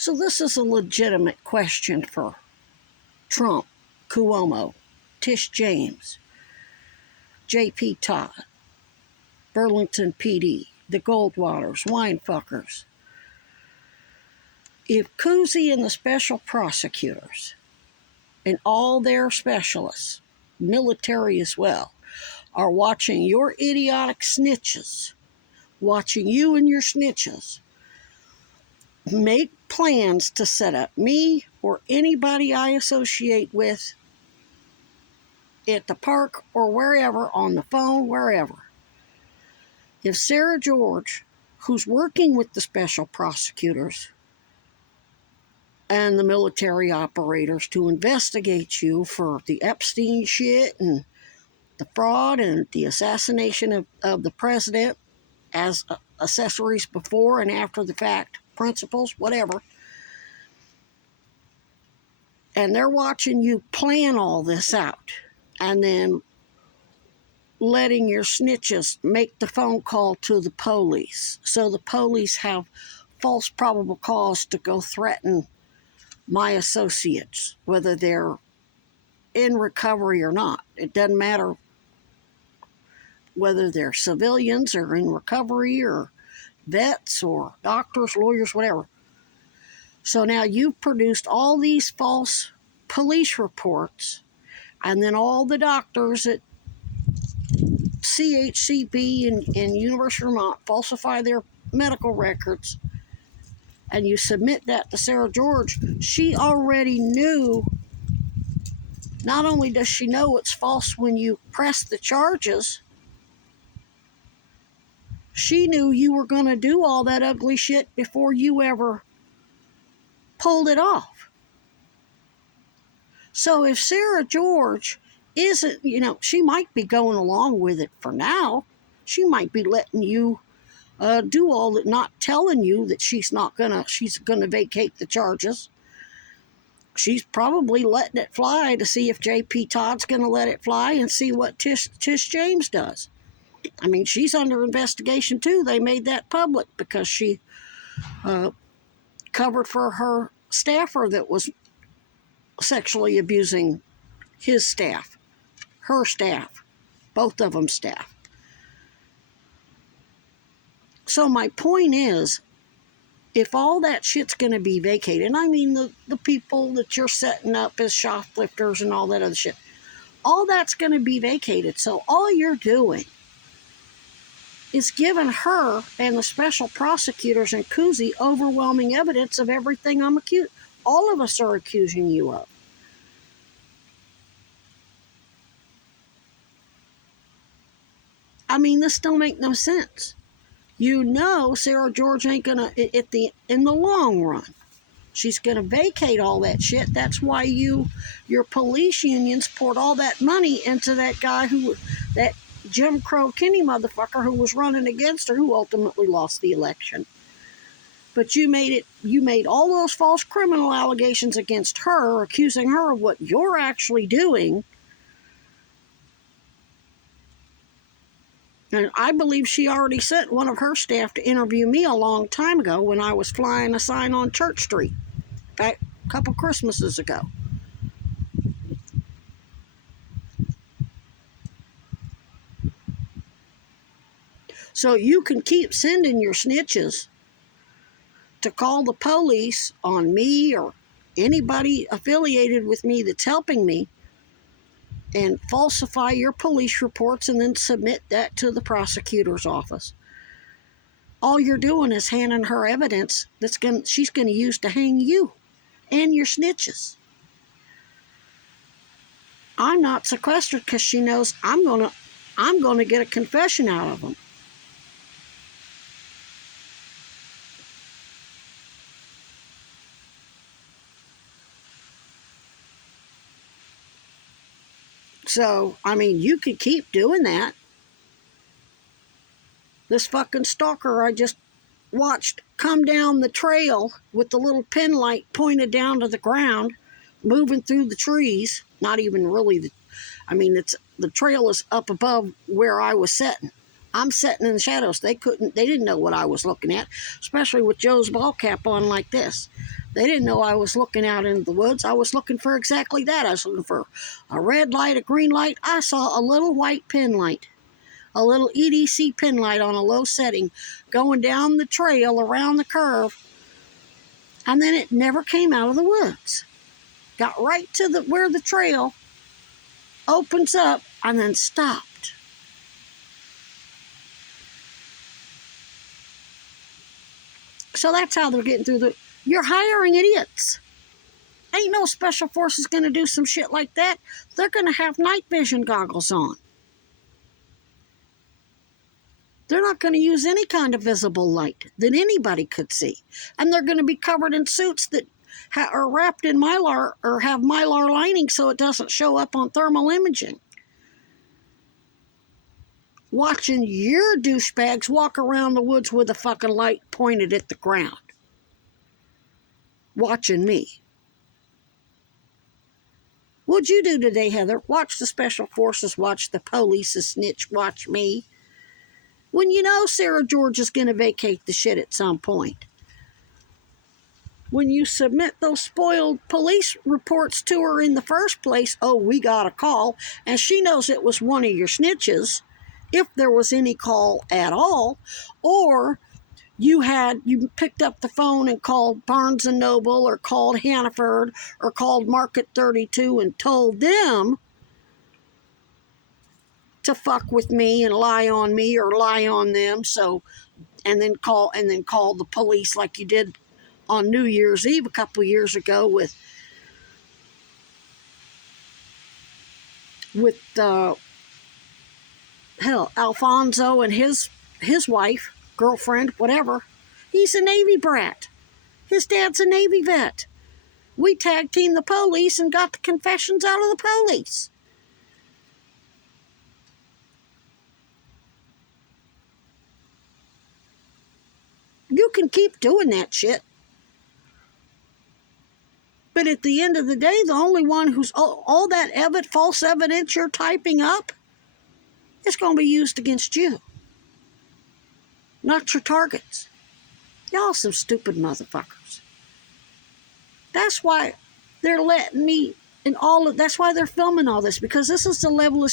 So this is a legitimate question for Trump, Cuomo, Tish James, J.P. Todd, Burlington PD, the Goldwaters, Weinfuckers. If CUSI and the special prosecutors and all their specialists, military as well, are watching your idiotic snitches, watching you and your snitches make plans to set up me or anybody I associate with at the park or wherever, on the phone, wherever. If Sarah George, who's working with the special prosecutors and the military operators to investigate you for the Epstein shit and the fraud and the assassination of the president as accessories before and after the fact, principals, whatever, and they're watching you plan all this out and then letting your snitches make the phone call to the police so the police have false probable cause to go threaten my associates, whether they're in recovery or not. It doesn't matter whether they're civilians or in recovery or vets or doctors, lawyers, whatever. So now you've produced all these false police reports, and then all the doctors at CHCB and University of Vermont falsify their medical records, and you submit that to Sarah George. She already knew. Not only does she know it's false when you press the charges, she knew you were going to do all that ugly shit before you ever pulled it off. So if Sarah George isn't, she might be going along with it for now. She might be letting you do all that, not telling you that she's gonna vacate the charges. She's probably letting it fly to see if J.P. Todd's gonna let it fly and see what Tish James does. I mean, she's under investigation too. They made that public because she covered for her staffer that was sexually abusing his staff, her staff, both of them staff. So my point is, if all that shit's going to be vacated, and I mean the people that you're setting up as shoplifters and all that other shit, all that's going to be vacated. So all you're doing is giving her and the special prosecutors and CUSI overwhelming evidence of everything all of us are accusing you of. I mean, this don't make no sense. Sarah George ain't gonna, in the long run, she's gonna vacate all that shit. That's why your police unions poured all that money into that guy that Jim Crow Kinney motherfucker who was running against her, who ultimately lost the election. But you made all those false criminal allegations against her, accusing her of what you're actually doing. And I believe she already sent one of her staff to interview me a long time ago when I was flying a sign on Church Street, back a couple Christmases ago. So you can keep sending your snitches to call the police on me or anybody affiliated with me that's helping me, and falsify your police reports and then submit that to the prosecutor's office. All you're doing is handing her evidence she's going to use to hang you and your snitches. I'm not sequestered because she knows I'm going to get a confession out of them. So, I mean, you could keep doing that. This fucking stalker I just watched come down the trail with the little pin light pointed down to the ground, moving through the trees. Not even really, the trail is up above where I was sitting. I'm sitting in the shadows. They didn't know what I was looking at, especially with Joe's ball cap on like this. They didn't know I was looking out into the woods. I was looking for exactly that. I was looking for a red light, a green light. I saw a little white pin light, a little EDC pin light on a low setting going down the trail around the curve, and then it never came out of the woods. Got right to where the trail opens up and then stopped. So that's how they're getting through you're hiring idiots. Ain't no special forces going to do some shit like that. They're going to have night vision goggles on. They're not going to use any kind of visible light that anybody could see. And they're going to be covered in suits that are wrapped in Mylar or have Mylar lining so it doesn't show up on thermal imaging. Watching your douchebags walk around the woods with a fucking light pointed at the ground. Watching me. What'd you do today, Heather? Watch the special forces, watch the police, a snitch, watch me. When you know Sarah George is going to vacate the shit at some point. When you submit those spoiled police reports to her in the first place, oh, we got a call, and she knows it was one of your snitches, if there was any call at all, or you picked up the phone and called Barnes & Noble or called Hannaford or called Market 32 and told them to fuck with me and lie on me or lie on them, and then call the police like you did on New Year's Eve a couple years ago with Alfonso and his wife, girlfriend, whatever. He's a Navy brat. His dad's a Navy vet. We tag teamed the police and got the confessions out of the police. You can keep doing that shit. But at the end of the day, the only one who's all that false evidence you're typing up, it's going to be used against you. Not your targets. Y'all some stupid motherfuckers. That's why they're letting me that's why they're filming all this, because this is the level of